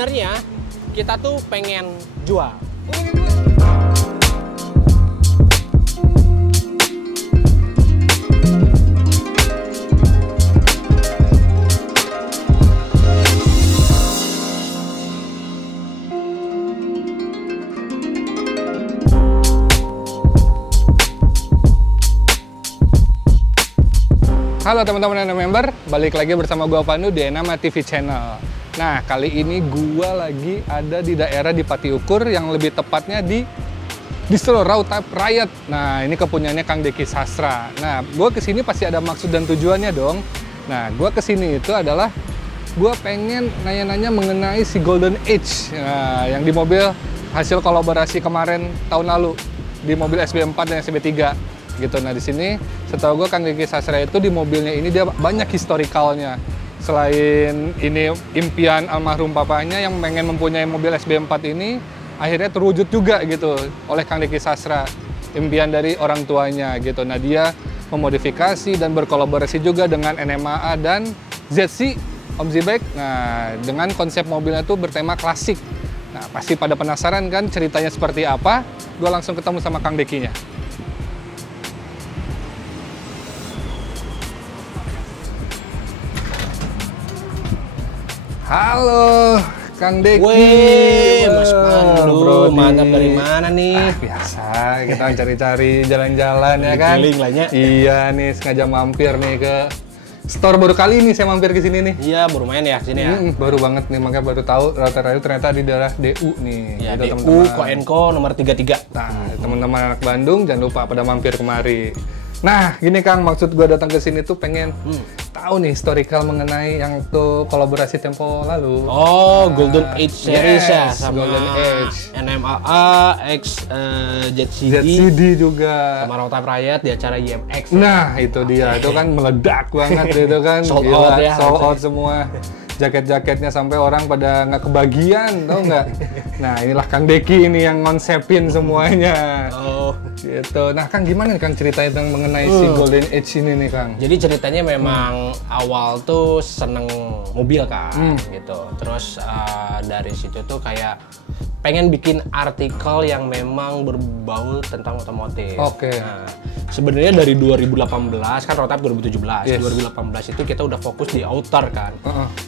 sebenarnya kita tuh pengen jual. Halo teman-teman dan member, balik lagi bersama gua Pandu di Enama TV Channel. Nah, kali ini gua lagi ada di daerah di Pati Ukur, yang lebih tepatnya di Distro Raw Type Riot. Nah, ini kepunyaannya Kang Deki Sastra. Nah, gua kesini pasti ada maksud dan tujuannya dong. Nah, gua kesini itu adalah gua pengen nanya-nanya mengenai si Golden Age, nah, yang di mobil hasil kolaborasi kemarin tahun lalu di mobil SB4 dan SB3 gitu. Nah, di sini setahu gue Kang Deki Sastra itu di mobilnya ini dia banyak historikalnya. Selain ini impian almarhum papanya yang pengen mempunyai mobil SB4 ini, akhirnya terwujud juga gitu oleh Kang Deki Sastra, impian dari orang tuanya gitu. Nah, dia memodifikasi dan berkolaborasi juga dengan NMAA dan ZC Om Zibek. Nah, dengan konsep mobilnya tuh bertema klasik. Nah, pasti pada penasaran kan ceritanya seperti apa? Gue langsung ketemu sama Kang Dekinya. Halo, Kang Deki. Wih, Mas Pandu, Bro, mantap dari mana nih? Biasa, kita cari-cari jalan-jalan ya kan. Keliling lah ya. Iya nih, sengaja mampir nih ke store baru kali ini saya mampir ke sini nih. Iya, baru main ya sini ya. Baru banget nih, makanya baru tahu rata-rata ternyata di daerah DU nih. Ya, Gitu, DU Koenko nomor 33. Nah, teman-teman anak Bandung jangan lupa pada mampir kemari. Nah, gini Kang, maksud gua datang ke sini tuh pengen tahu nih historical mengenai yang tuh kolaborasi tempo lalu. Oh, Golden Age series ya, yes, sama Golden Age. NMAA, X ZCD, ZCD juga. sama Raw Type Riot di acara IMX. Nah, itu dia. Itu kan meledak banget itu kan. Sold Gila, out ya. sold out semua. Jaket-jaketnya sampai orang pada nggak kebagian, tau nggak? Nah, inilah Kang Deki ini yang ngonsepin semuanya. Oh. Gitu. Nah, Kang gimana nih Kang ceritanya tentang mengenai si Golden Age ini nih Kang? Jadi ceritanya memang awal tuh seneng mobil kan, gitu. Terus dari situ tuh kayak pengen bikin artikel yang memang berbau tentang otomotif. Oke. Nah, sebenarnya dari 2018 kan Road Type 2017. Yes. 2018 itu kita udah fokus di outer kan.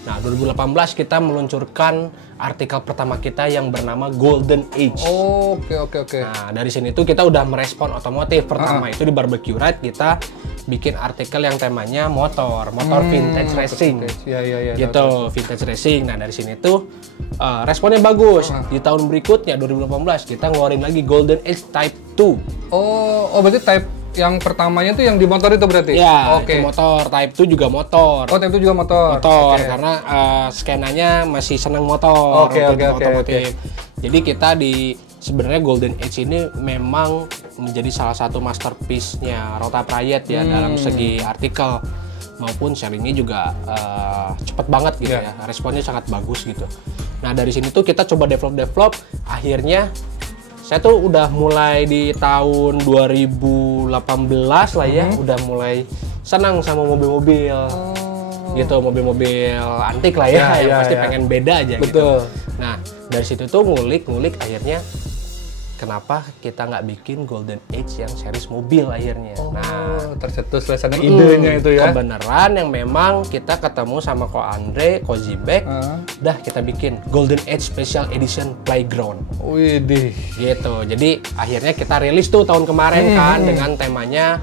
Nah, 2018 kita meluncurkan artikel pertama kita yang bernama Golden Age. Oke. Nah, dari sini tuh kita udah merespon otomotif. Pertama itu di Barbecue Ride kita bikin artikel yang temanya motor vintage racing. Iya. Gitu, vintage racing. Nah, dari sini tuh responnya bagus. Di tahun berikutnya 2018 kita ngeluarin lagi Golden Age Type 2. Oh, berarti type yang pertamanya tuh yang di motor itu berarti? Ya, Oke. itu motor. Type 2 juga motor. Oh, type itu juga motor. Oke. Karena skenanya masih seneng motor. Oke. Otomotif. Jadi kita sebenarnya Golden Age ini memang menjadi salah satu masterpiece-nya Raw Type Riot ya dalam segi artikel maupun sharingnya juga cepet banget gitu ya. Responnya sangat bagus gitu. Nah, dari sini tuh kita coba develop, akhirnya saya tuh udah mulai di tahun 2018 lah ya, udah mulai senang sama mobil-mobil. Gitu, mobil-mobil antik lah ya, yang pasti pengen beda aja. Betul. Gitu. Nah, dari situ tuh ngulik akhirnya kenapa kita nggak bikin Golden Age yang series mobil akhirnya. Nah, tercetus sana idenya itu ya. Kebenaran yang memang kita ketemu sama Ko Andre, Ko Zibek, dah kita bikin Golden Age Special Edition Playground. Widih. Gitu. Jadi akhirnya kita rilis tuh tahun kemarin kan dengan temanya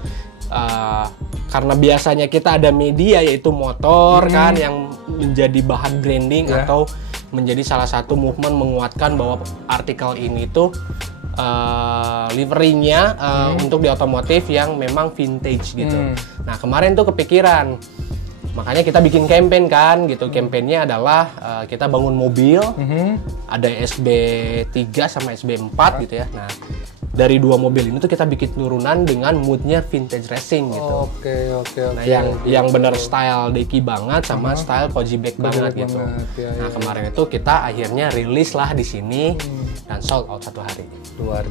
karena biasanya kita ada media yaitu motor kan yang menjadi bahan branding atau menjadi salah satu movement menguatkan bahwa artikel ini tuh liverynya untuk di otomotif yang memang vintage gitu. Nah, kemarin tuh kepikiran, makanya kita bikin campaign kan gitu. Campaignnya adalah kita bangun mobil, ada SB3 sama SB4 gitu ya. Nah, dari dua mobil ini tuh kita bikin turunan dengan moodnya vintage racing gitu. Oke. Nah, yang bener style Deki banget sama style Koji Back banget gitu. Nah, kemarin itu kita akhirnya rilis lah di sini dan sold out 1 hari. Luar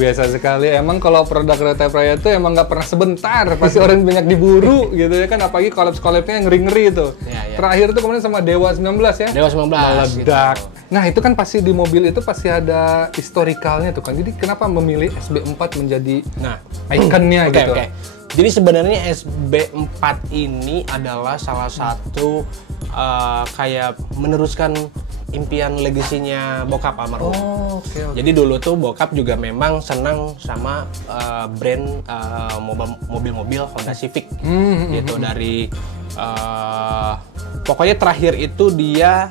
biasa sekali. Emang kalau produk Rauta Praya itu emang nggak pernah sebentar, pasti orang banyak diburu gitu ya kan, apalagi collab-collabnya yang ngeri-ngeri itu. Terakhir itu kemudian sama Dewa 19 ya. Dewa 19 meledak. Gitu. Nah, itu kan pasti di mobil itu pasti ada historikalnya tuh kan. Jadi kenapa memilih SB4 menjadi ikonnya gitu? Oke. Jadi sebenarnya SB4 ini adalah salah satu kayak meneruskan impian legasinya bokap almarhum. Oke. Jadi dulu tuh bokap juga memang senang sama brand mobil-mobil Honda Civic gitu dari pokoknya terakhir itu dia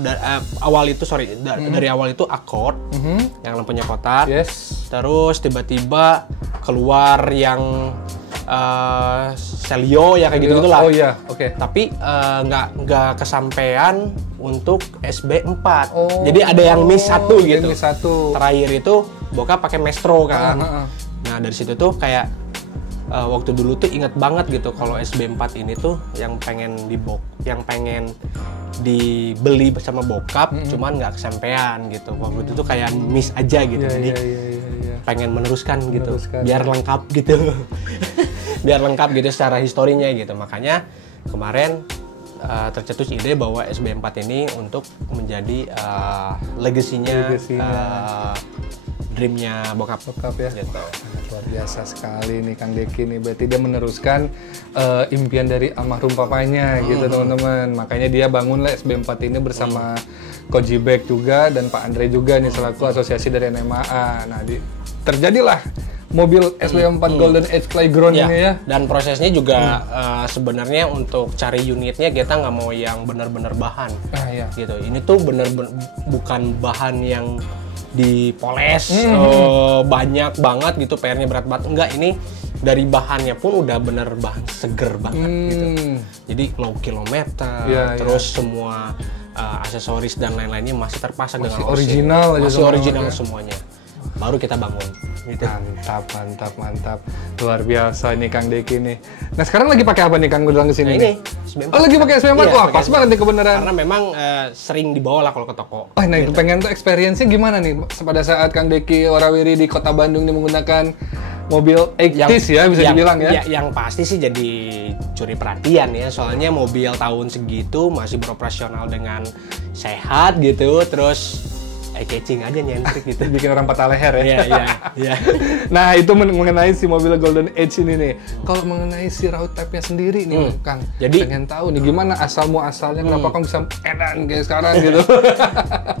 dari awal itu Accord yang lampunya kotak. Terus tiba-tiba keluar yang Celio ya kayak gitu lah. Tapi nggak kesampaian untuk SB4. Jadi ada yang miss satu gitu. Terakhir itu bokap pakai Maestro kan. Nah dari situ tuh kayak waktu dulu tuh inget banget gitu kalau SB4 ini tuh yang pengen dibeli bersama bokap, cuman nggak kesampaian gitu. Waktu itu tuh kayak miss aja gitu. Jadi pengen meneruskan gitu, biar lengkap gitu. Biar lengkap gitu secara historinya gitu. Makanya kemarin tercetus ide bahwa SB4 ini untuk menjadi legasinya dreamnya bokap ya gitu. Luar biasa sekali nih Kang Deki nih, berarti dia meneruskan impian dari almarhum papanya gitu teman-teman. Makanya dia bangunlah SB4 ini bersama Koji Back juga dan Pak Andre juga nih selaku asosiasi dari NMAA. Nah terjadilah mobil SB4 Golden Age Clayground ini ya. Dan prosesnya juga sebenarnya untuk cari unitnya kita nggak mau yang benar-benar bahan gitu. Ini tuh benar-benar bukan bahan yang dipoles banyak banget gitu, PR-nya berat banget. Enggak, ini dari bahannya pun udah bener bahan seger banget gitu. Jadi low kilometer, terus semua aksesoris dan lain-lainnya masih terpasang dengan original, masih original semuanya. Baru kita bangun. Gitu. Mantap. Luar biasa nih Kang Deki nih. Nah sekarang lagi pakai apa nih Kang Gudang kesini? Ini SB4. Lagi pakai SB4? Wah pas banget nih kebenaran. Karena memang sering dibawa lah kalau ke toko. Nah itu pengen tuh experience-nya gimana nih pada saat Kang Deki warawiri di kota Bandung nih menggunakan mobil 80s ya bisa dibilang ya? Yang pasti sih jadi curi perhatian ya, soalnya mobil tahun segitu masih beroperasional dengan sehat gitu, terus eye-catching aja nyentrik gitu. Bikin orang patah leher ya? Iya. Nah itu mengenai si mobil Golden Age ini nih. Kalau mengenai si road type-nya sendiri nih Kang, jadi pengen tahu nih gimana asal-muasalnya kenapa Kang bisa edan kayak sekarang gitu.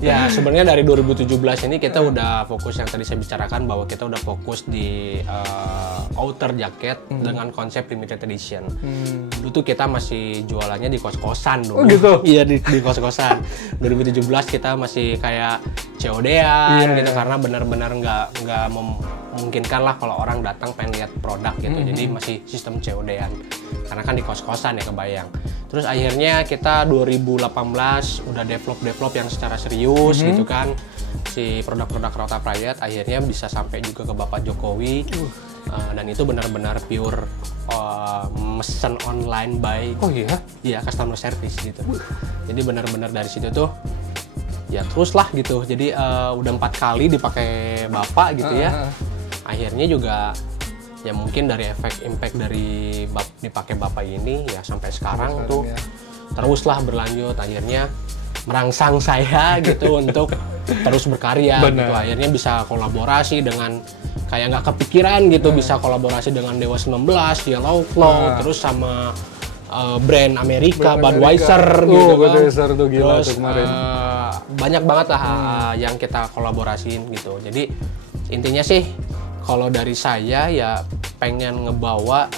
Ya sebenarnya dari 2017 ini kita udah fokus yang tadi saya bicarakan, bahwa kita udah fokus di outer jacket dengan konsep limited edition. Dulu tuh kita masih jualannya di kos-kosan dulu. Oh gitu? Iya di kos-kosan. 2017 kita masih kayak COD-an gitu, karena benar-benar nggak memungkinkan lah kalau orang datang pengen lihat produk gitu. Jadi masih sistem COD-an karena kan di kos-kosan ya, kebayang. Terus akhirnya kita 2018 udah develop yang secara serius gitu kan, si produk-produk Rauta Praya akhirnya bisa sampai juga ke Bapak Jokowi. Dan itu benar-benar pure mesen online by customer service gitu. Jadi benar-benar dari situ tuh ya terus lah gitu. Jadi udah 4 kali dipakai bapak gitu ya. Akhirnya juga ya mungkin dari efek impact dari dipakai bapak ini ya sampai sekarang tuh teruslah berlanjut. Akhirnya merangsang saya gitu untuk terus berkarya gitu. Akhirnya bisa kolaborasi dengan kayak nggak kepikiran gitu, bisa kolaborasi dengan Dewa 19, Yellow Claw, terus sama brand Amerika, Budweiser gitu kan. Tuh gila terus tuh kemarin. Banyak banget lah yang kita kolaborasiin gitu. Jadi intinya sih kalau dari saya ya pengen ngebawa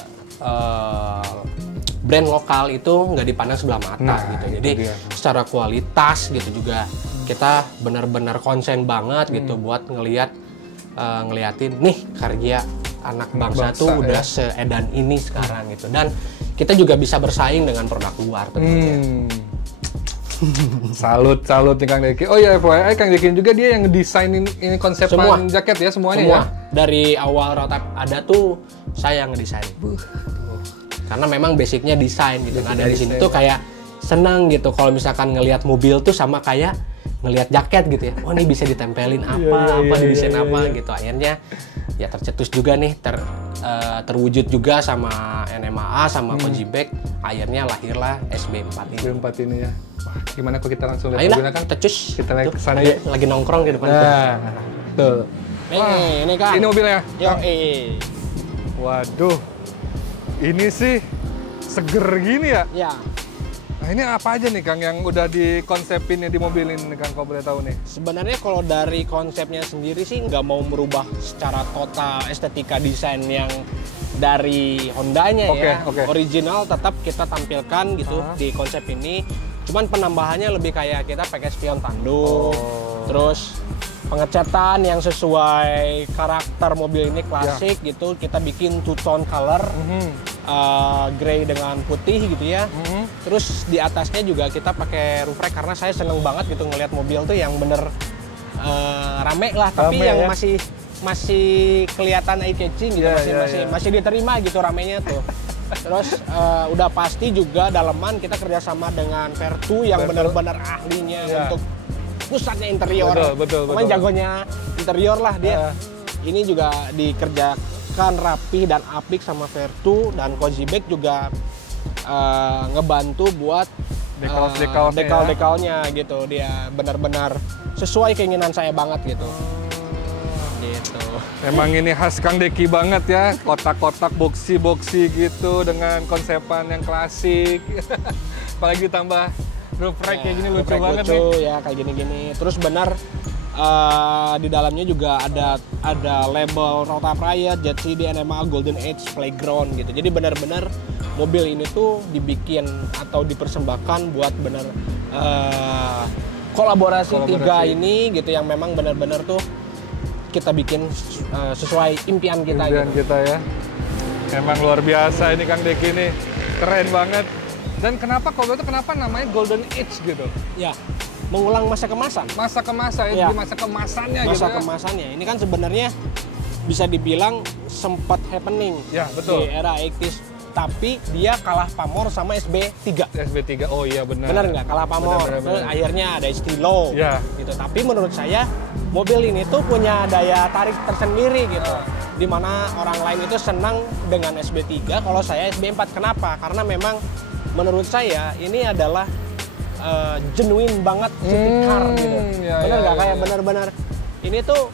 brand lokal itu nggak dipandang sebelah mata gitu. Jadi secara kualitas gitu juga kita benar-benar konsen banget gitu buat ngeliatin nih karya anak bangsa tuh udah seedan ini sekarang gitu. Dan kita juga bisa bersaing dengan produk luar tentunya. Salut nih Kang Deki. Oh ya, FYI Kang Deki juga dia yang ngedesainin ini konsepan jaket ya semuanya Semua. ya. Dari awal Roadtype ada tuh saya yang ngedesain. Karena memang basicnya desain gitu. Nah dari sini tuh kayak senang gitu kalau misalkan ngelihat mobil tuh sama kayak ngelihat jaket gitu ya. Oh ini bisa ditempelin apa, didesain apa gitu. Akhirnya ya tercetus juga nih, terwujud juga sama NMAA sama Kojibek. Akhirnya lahirlah SB4 ini. SB4 ini ya. Wah, gimana kalau kita langsung lihat Ayolah, mobilnya Kang? kita cus. Kita lihat Tuh, kesana ada yuk. lagi nongkrong di depan. Nah, tuh. Ini Kang. Ini mobilnya. Yo, Kang. Waduh. Ini sih seger gini ya. Ya. Nah ini apa aja nih Kang yang udah dikonsepin di mobil ini Kang, kalau boleh tahu nih? Sebenarnya kalau dari konsepnya sendiri sih nggak mau merubah secara total estetika desain yang dari Hondanya ya. Original tetap kita tampilkan gitu di konsep ini. Cuman penambahannya lebih kayak kita pakai spion tanduk. Terus pengecatan yang sesuai karakter mobil ini klasik gitu. Kita bikin two tone color. Grey dengan putih gitu ya. Terus di atasnya juga kita pakai roof rack karena saya seneng banget gitu ngelihat mobil tuh yang bener rame lah, tapi yang masih kelihatan eye catching gitu, masih diterima gitu ramenya tuh. Terus udah pasti juga daleman kita kerjasama dengan Vertu yang benar-benar ahlinya untuk pusatnya interior. Betul. Jagonya interior lah dia. Ini juga dikerjakan rapi dan apik sama Vertu, dan Kojibek juga ngebantu buat dekal-dekalnya gitu. Dia benar-benar sesuai keinginan saya banget gitu. Gitu. Emang ini khas Kang Deki banget ya, kotak-kotak boxy gitu dengan konsepan yang klasik. Apalagi tambah roof rack kayak gini lucu banget nih. Ya kayak gini-gini. Terus benar di dalamnya juga ada label Roadtype Riot, JCD, NMAA, Golden Age, Playground gitu. Jadi benar-benar mobil ini tuh dibikin atau dipersembahkan buat benar kolaborasi tiga ini gitu, yang memang benar-benar tuh kita bikin sesuai impian kita. Ya. Emang luar biasa ini Kang Deki ini, keren banget. Dan kenapa namanya Golden Age gitu? Ya. Mengulang masa kemasan. Masa kemasannya Masa kemasannya. Ini kan sebenarnya bisa dibilang sempat happening di era 80s, tapi dia kalah pamor sama SB3. Oh iya benar. Benar nggak? Kalah pamor. Terus akhirnya ada Estilo. Gitu. Tapi menurut saya mobil ini tuh punya daya tarik tersendiri gitu. Dimana orang lain itu senang dengan SB3, kalau saya SB4. Kenapa? Karena memang menurut saya ini adalah genuine banget city car gitu. Bener nggak? Kayak benar-benar ini tuh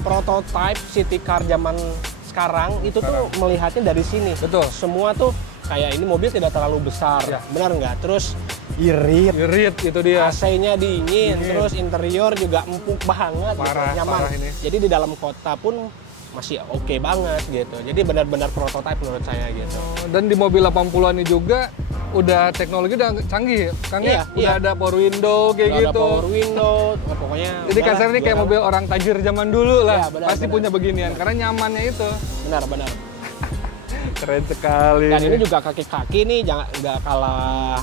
prototype city car zaman sekarang itu tuh melihatnya dari sini. Betul. Semua tuh kayak ini mobil tidak terlalu besar. Benar nggak? Terus irit itu dia. AC-nya dingin, terus interior juga empuk banget, nyaman. Jadi di dalam kota pun masih oke banget gitu. Jadi benar-benar prototype menurut saya gitu. Dan di mobil 80-an ini juga udah teknologi udah canggih, Kang ya? Udah ada power window kayak gitu. Ada power window, pokoknya. Jadi kasarnya kayak mobil orang tajir zaman dulu lah. Pasti benar. Punya beginian karena nyamannya itu. Benar. Keren sekali. Dan ini juga kaki-kaki nih nggak kalah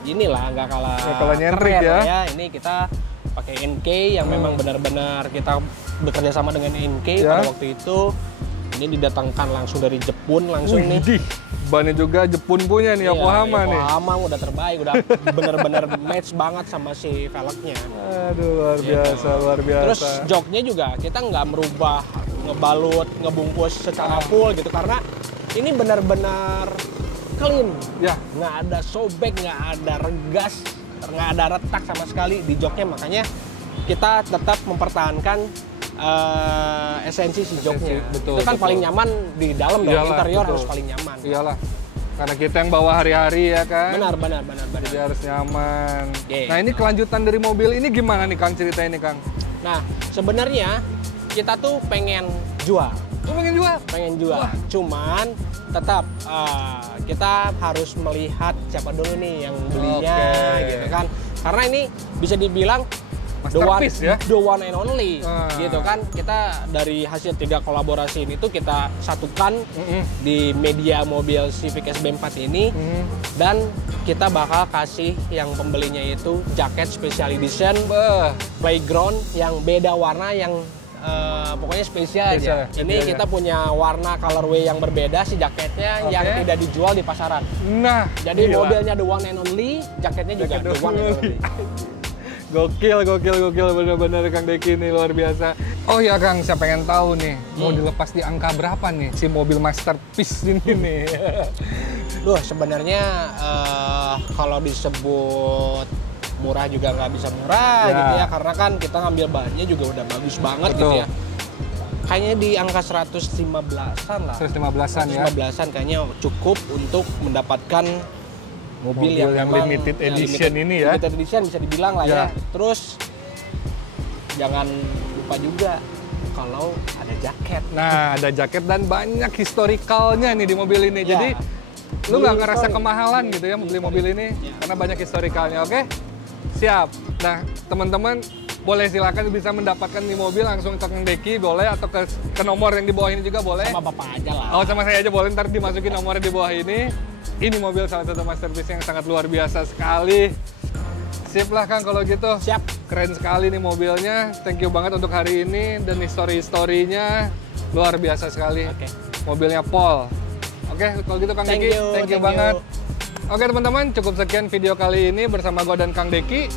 nggak kalah nyentrik keren ya. Ini kita pakai NK yang memang benar-benar kita bekerja sama dengan NK pada waktu itu. Ini didatangkan langsung dari Jepun nih. Bannya juga Jepun punya nih, Yokohama nih. Yokohama udah terbaik, udah bener-bener match banget sama si velgnya. Aduh, luar biasa. Terus joknya juga kita nggak merubah, ngebalut, ngebungkus secara full gitu, karena ini benar-benar clean. Nggak ada sobek, nggak ada regas, nggak ada retak sama sekali di joknya. Makanya kita tetap mempertahankan esensi si joknya. Itu kan paling nyaman di dalam dong, interior harus paling nyaman. Iyalah, karena kita yang bawa hari-hari ya kan. Benar. Jadi harus nyaman. Nah ini kelanjutan dari mobil ini gimana nih Kang, cerita ini Kang? Nah sebenarnya kita tuh pengen jual. Pengen jual. Cuman tetap kita harus melihat siapa dulu nih yang belinya gitu kan. Karena ini bisa dibilang Masterpiece ya? The one and only, gitu kan. Kita dari hasil 3 kolaborasi ini tuh kita satukan di media mobil Civic SB4 ini, dan kita bakal kasih yang pembelinya itu jaket special edition, playground yang beda warna, yang pokoknya spesial aja. Ini kita punya warna colorway yang berbeda si jaketnya, yang tidak dijual di pasaran. Nah, jadi mobilnya the one and only, jaketnya juga the one and only. Gokil bener-bener Kang Deki ini luar biasa. Oh ya Kang, saya pengen tahu nih, mau dilepas di angka berapa nih si mobil masterpiece ini nih? Duh, sebenarnya kalau disebut murah juga nggak bisa murah gitu ya, karena kan kita ngambil bahannya juga udah bagus banget. Betul. Gitu ya. Kayaknya di angka 115-an lah. 115-an ya. 115-an kayaknya cukup untuk mendapatkan mobil yang limited edition ini ya. Limited edition bisa dibilang lah ya. Terus jangan lupa juga kalau ada jaket. Nah, ada jaket dan banyak historicalnya nih di mobil ini. Jadi lu nggak ngerasa kemahalan gitu ya beli mobil ini karena banyak historicalnya. Oke? Siap. Nah, teman-teman boleh silakan bisa mendapatkan di mobil langsung ke Kang Deki boleh, atau ke nomor yang di bawah ini juga boleh. Sama Bapak aja lah. Oh, sama saya aja boleh, ntar dimasukin nomornya di bawah ini. Ini mobil salah satu masterpiece yang sangat luar biasa sekali. Sip lah Kang kalau gitu. Siap. Keren sekali nih mobilnya. Thank you banget untuk hari ini, dan historinya luar biasa sekali. Mobilnya Paul. Oke, kalau gitu Kang Deki, thank you banget. Oke teman-teman, cukup sekian video kali ini bersama gue dan Kang Deki.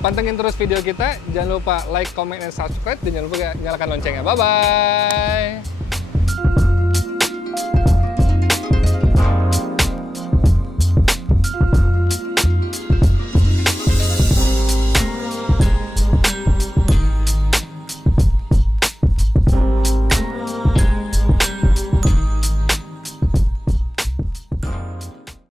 Pantengin terus video kita, jangan lupa like, comment, dan subscribe, dan jangan lupa nyalakan loncengnya. Bye-bye!